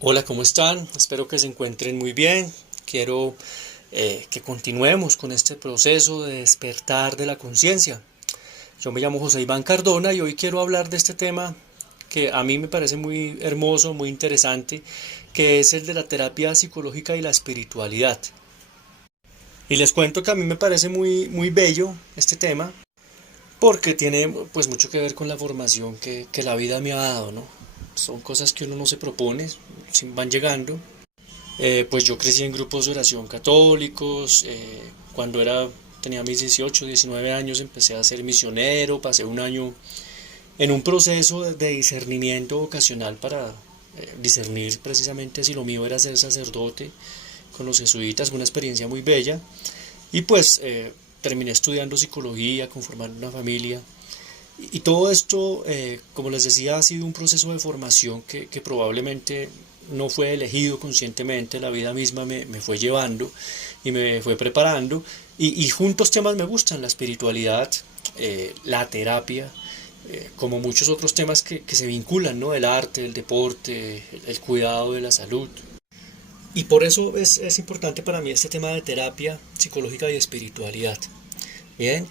Hola, ¿cómo están? Espero que se encuentren muy bien. Quiero que continuemos con este proceso de despertar de la conciencia. Yo me llamo José Iván Cardona y hoy quiero hablar de este tema que a mí me parece muy hermoso, muy interesante, que es el de la terapia psicológica y la espiritualidad. Y les cuento que a mí me parece muy bello este tema porque tiene pues mucho que ver con la formación que la vida me ha dado, ¿no? Son cosas que uno no se propone, van llegando. Pues yo crecí en grupos de oración católicos. Tenía mis 18, 19 años, empecé a ser misionero. Pasé un año en un proceso de discernimiento vocacional para discernir precisamente si lo mío era ser sacerdote con los jesuitas. Fue una experiencia muy bella. Y pues terminé estudiando psicología, conformando una familia. Y todo esto, como les decía, ha sido un proceso de formación que probablemente no fue elegido conscientemente, la vida misma me fue llevando y me fue preparando. Y juntos temas me gustan, la espiritualidad, la terapia, como muchos otros temas que se vinculan, ¿no? El arte, el deporte, el cuidado de la salud. Y por eso es importante para mí este tema de terapia psicológica y espiritualidad. Bien,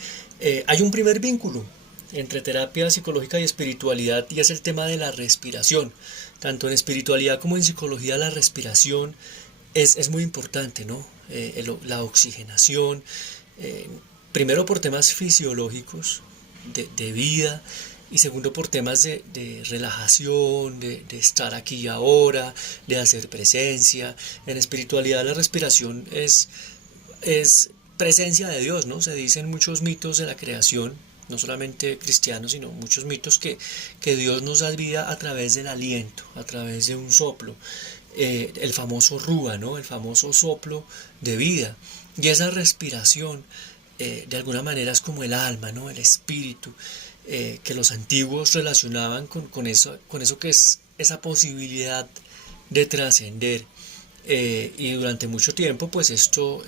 hay un primer vínculo entre terapia psicológica y espiritualidad y es el tema de la respiración. Tanto en espiritualidad como en psicología la respiración es muy importante, ¿no? La oxigenación, eh, primero por temas fisiológicos de vida y segundo por temas de relajación, de estar aquí y ahora, de hacer presencia. En espiritualidad la respiración es presencia de Dios, ¿no? Se dicen muchos mitos de la creación, no solamente cristianos, sino muchos mitos que Dios nos da vida a través del aliento, a través de un soplo. El famoso rúa, ¿no? El famoso soplo de vida. Y esa respiración, de alguna manera, es como el alma, ¿no? El espíritu, que los antiguos relacionaban con eso que es esa posibilidad de trascender. Y durante mucho tiempo, pues esto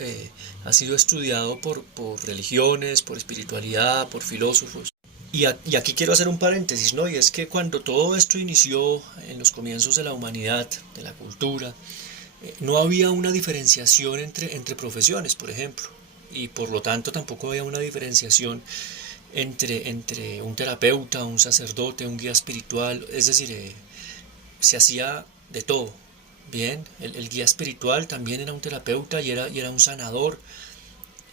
ha sido estudiado por religiones, por espiritualidad, por filósofos. Y aquí quiero hacer un paréntesis, ¿no? Y es que cuando todo esto inició en los comienzos de la humanidad, de la cultura, no había una diferenciación entre profesiones, por ejemplo. Y por lo tanto tampoco había una diferenciación entre un terapeuta, un sacerdote, un guía espiritual. Es decir, se hacía de todo. Bien, el guía espiritual también era un terapeuta y era un sanador.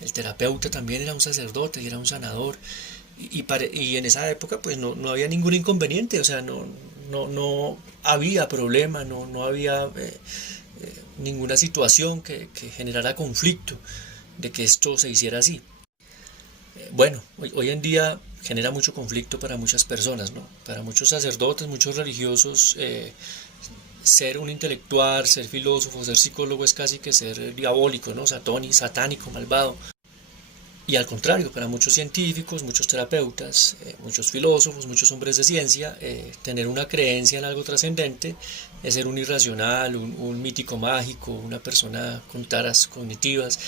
El terapeuta también era un sacerdote y era un sanador. Y en esa época pues no había ningún inconveniente, o sea, no había problema, no había ninguna situación que generara conflicto de que esto se hiciera así. Bueno, hoy en día genera mucho conflicto para muchas personas, ¿no? Para muchos sacerdotes, muchos religiosos, ser un intelectual, ser filósofo, ser psicólogo es casi que ser diabólico, ¿no? Satánico, malvado. Y al contrario, para muchos científicos, muchos terapeutas, muchos filósofos, muchos hombres de ciencia, tener una creencia en algo trascendente es ser un irracional, un mítico mágico, una persona con taras cognitivas.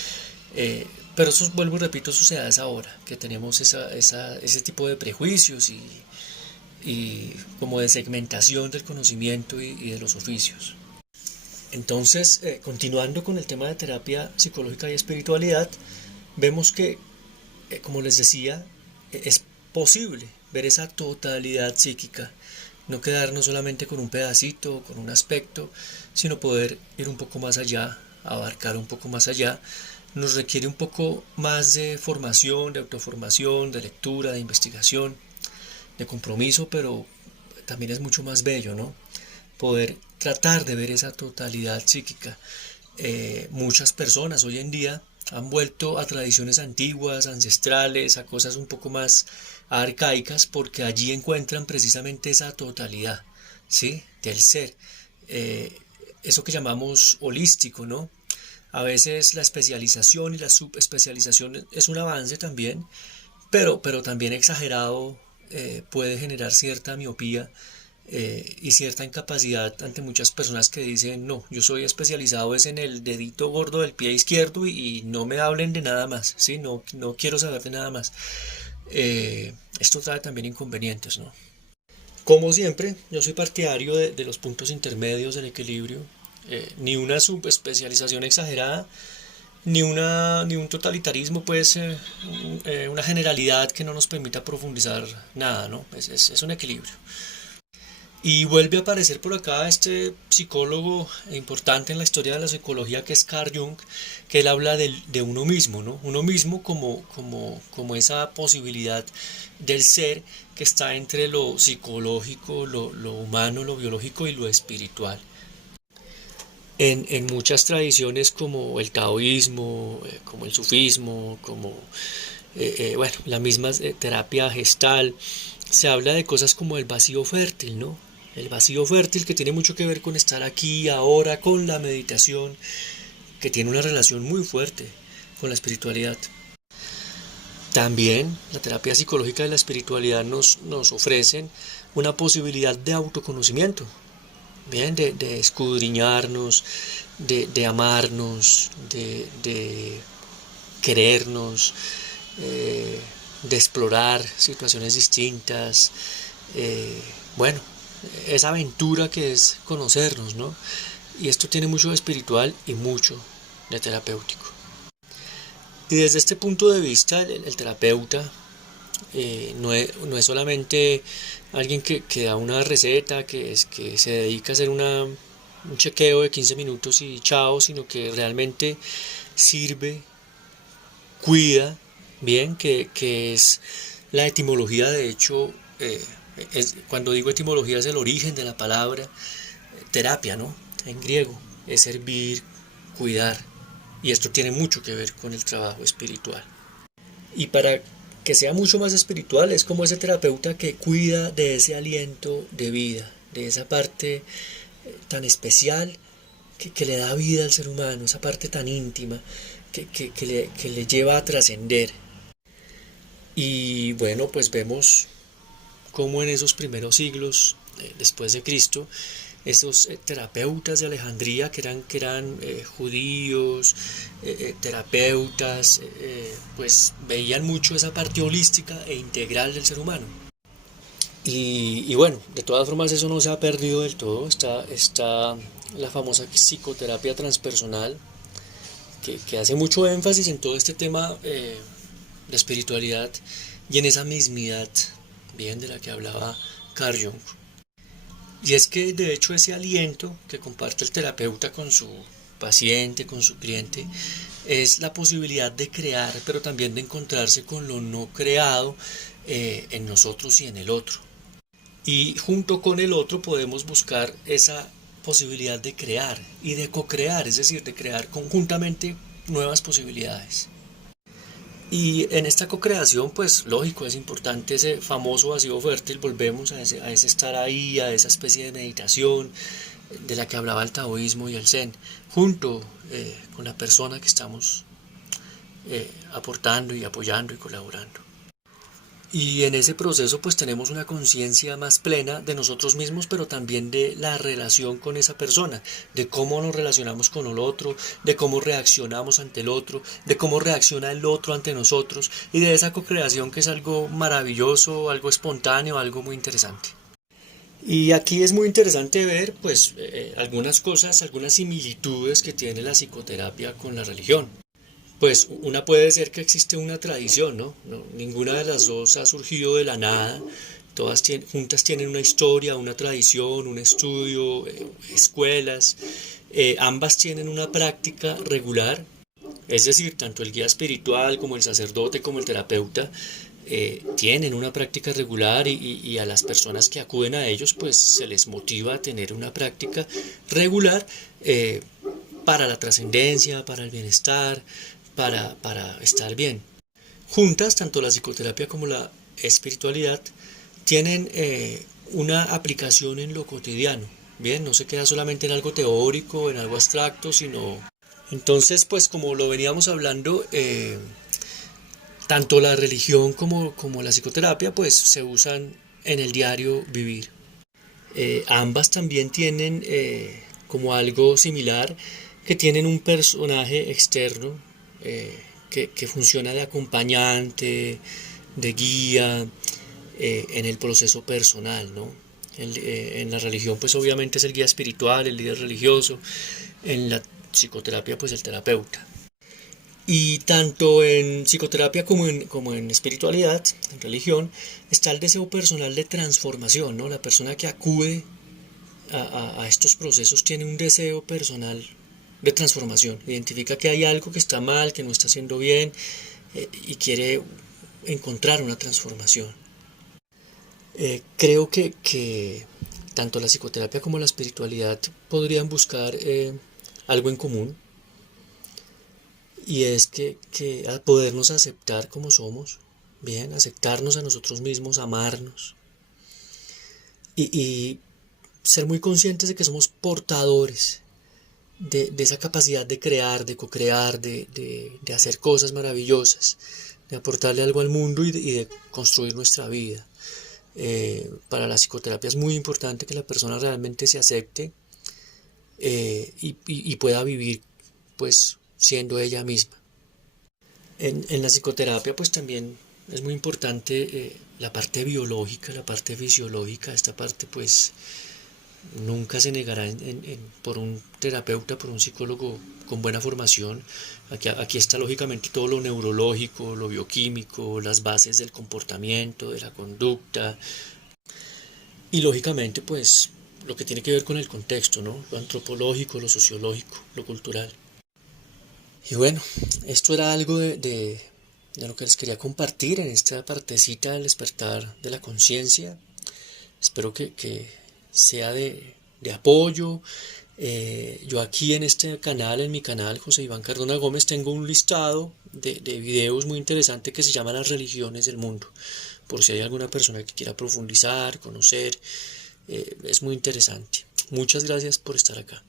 Pero eso, vuelvo y repito, sucede a ahora, que tenemos ese tipo de prejuicios y como de segmentación del conocimiento y de los oficios. Entonces, continuando con el tema de terapia psicológica y espiritualidad, vemos que, como les decía, es posible ver esa totalidad psíquica, no quedarnos solamente con un pedacito, con un aspecto, sino poder ir un poco más allá, abarcar un poco más allá. Nos requiere un poco más de formación, de autoformación, de lectura, de investigación, de compromiso, pero también es mucho más bello, ¿no? Poder tratar de ver esa totalidad psíquica. Muchas personas hoy en día han vuelto a tradiciones antiguas, ancestrales, a cosas un poco más arcaicas, porque allí encuentran precisamente esa totalidad, ¿sí? Del ser. Eso que llamamos holístico, ¿no? A veces la especialización y la subespecialización es un avance también, pero también exagerado puede generar cierta miopía y cierta incapacidad ante muchas personas que dicen, no, yo soy especializado es en el dedito gordo del pie izquierdo y no me hablen de nada más, ¿sí? No quiero saber de nada más. Esto trae también inconvenientes, ¿no? Como siempre, yo soy partidario de los puntos intermedios del equilibrio, ni una subespecialización exagerada, ni un totalitarismo, pues una generalidad que no nos permita profundizar nada, ¿no? Es un equilibrio. Y vuelve a aparecer por acá este psicólogo importante en la historia de la psicología que es Carl Jung, que él habla de uno mismo, ¿no? Uno mismo como esa posibilidad del ser que está entre lo psicológico, lo humano, lo biológico y lo espiritual. En muchas tradiciones como el taoísmo, como el sufismo, como bueno, la misma terapia gestal, se habla de cosas como el vacío fértil, ¿no? El vacío fértil que tiene mucho que ver con estar aquí, ahora, con la meditación, que tiene una relación muy fuerte con la espiritualidad. También la terapia psicológica y la espiritualidad nos ofrecen una posibilidad de autoconocimiento, bien, de escudriñarnos, de amarnos, de querernos, de explorar situaciones distintas, bueno, esa aventura que es conocernos, ¿no? Y esto tiene mucho de espiritual y mucho de terapéutico. Y desde este punto de vista, el terapeuta no es solamente alguien que da una receta, que se dedica a hacer un chequeo de 15 minutos y chao, sino que realmente sirve, cuida, bien, que es la etimología, de hecho, cuando digo etimología es el origen de la palabra terapia, ¿no? En griego, es servir, cuidar, y esto tiene mucho que ver con el trabajo espiritual. Y para que sea mucho más espiritual, es como ese terapeuta que cuida de ese aliento de vida, de esa parte tan especial que le da vida al ser humano, esa parte tan íntima que le lleva a trascender. Y bueno, pues vemos cómo en esos primeros siglos después de Cristo, esos terapeutas de Alejandría que eran judíos, terapeutas, pues veían mucho esa parte holística e integral del ser humano. Y bueno, de todas formas eso no se ha perdido del todo, está la famosa psicoterapia transpersonal, que hace mucho énfasis en todo este tema de espiritualidad y en esa mismidad, bien, de la que hablaba Carl Jung. Y es que de hecho ese aliento que comparte el terapeuta con su paciente, con su cliente, es la posibilidad de crear, pero también de encontrarse con lo no creado en nosotros y en el otro. Y junto con el otro podemos buscar esa posibilidad de crear y de co-crear, es decir, de crear conjuntamente nuevas posibilidades. Y en esta co-creación, pues lógico, es importante ese famoso vacío fértil, volvemos a ese estar ahí, a esa especie de meditación de la que hablaba el taoísmo y el zen, junto con la persona que estamos aportando y apoyando y colaborando. Y en ese proceso pues tenemos una conciencia más plena de nosotros mismos, pero también de la relación con esa persona, de cómo nos relacionamos con el otro, de cómo reaccionamos ante el otro, de cómo reacciona el otro ante nosotros, y de esa co-creación que es algo maravilloso, algo espontáneo, algo muy interesante. Y aquí es muy interesante ver pues algunas cosas, algunas similitudes que tiene la psicoterapia con la religión. Pues una puede ser que existe una tradición, ¿no? Ninguna de las dos ha surgido de la nada. Todas juntas tienen una historia, una tradición, un estudio, escuelas. Ambas tienen una práctica regular. Es decir, tanto el guía espiritual como el sacerdote como el terapeuta tienen una práctica regular y a las personas que acuden a ellos pues se les motiva a tener una práctica regular para la trascendencia, para el bienestar, para estar bien. Juntas, tanto la psicoterapia como la espiritualidad tienen una aplicación en lo cotidiano. Bien, no se queda solamente en algo teórico, en algo abstracto, sino... Entonces, pues como lo veníamos hablando, tanto la religión como la psicoterapia pues se usan en el diario vivir. Ambas también tienen como algo similar, que tienen un personaje externo que funciona de acompañante, de guía en el proceso personal, ¿no? En la religión pues obviamente es el guía espiritual, el líder religioso, en la psicoterapia pues el terapeuta. Y tanto en psicoterapia como en espiritualidad, en religión, está el deseo personal de transformación, ¿no? La persona que acude a estos procesos tiene un deseo personal de transformación, identifica que hay algo que está mal, que no está haciendo bien, y quiere encontrar una transformación. Creo que tanto la psicoterapia como la espiritualidad podrían buscar algo en común, y es que a podernos aceptar como somos, bien, aceptarnos a nosotros mismos, amarnos y ser muy conscientes de que somos portadores de esa capacidad de crear, de co-crear, de hacer cosas maravillosas, de aportarle algo al mundo y de construir nuestra vida. Para la psicoterapia es muy importante que la persona realmente se acepte y pueda vivir pues siendo ella misma. En la psicoterapia pues también es muy importante la parte biológica, la parte fisiológica. Esta parte pues nunca se negará por un terapeuta, por un psicólogo con buena formación. Aquí está lógicamente todo lo neurológico, lo bioquímico, las bases del comportamiento, de la conducta y lógicamente pues lo que tiene que ver con el contexto, ¿no? Lo antropológico, lo sociológico, lo cultural. Y bueno, esto era algo de lo que les quería compartir en esta partecita del despertar de la conciencia. Espero que sea de apoyo. Yo aquí en este canal, en mi canal José Iván Cardona Gómez, tengo un listado de videos muy interesante que se llama Las religiones del mundo. Por si hay alguna persona que quiera profundizar, conocer, es muy interesante. Muchas gracias por estar acá.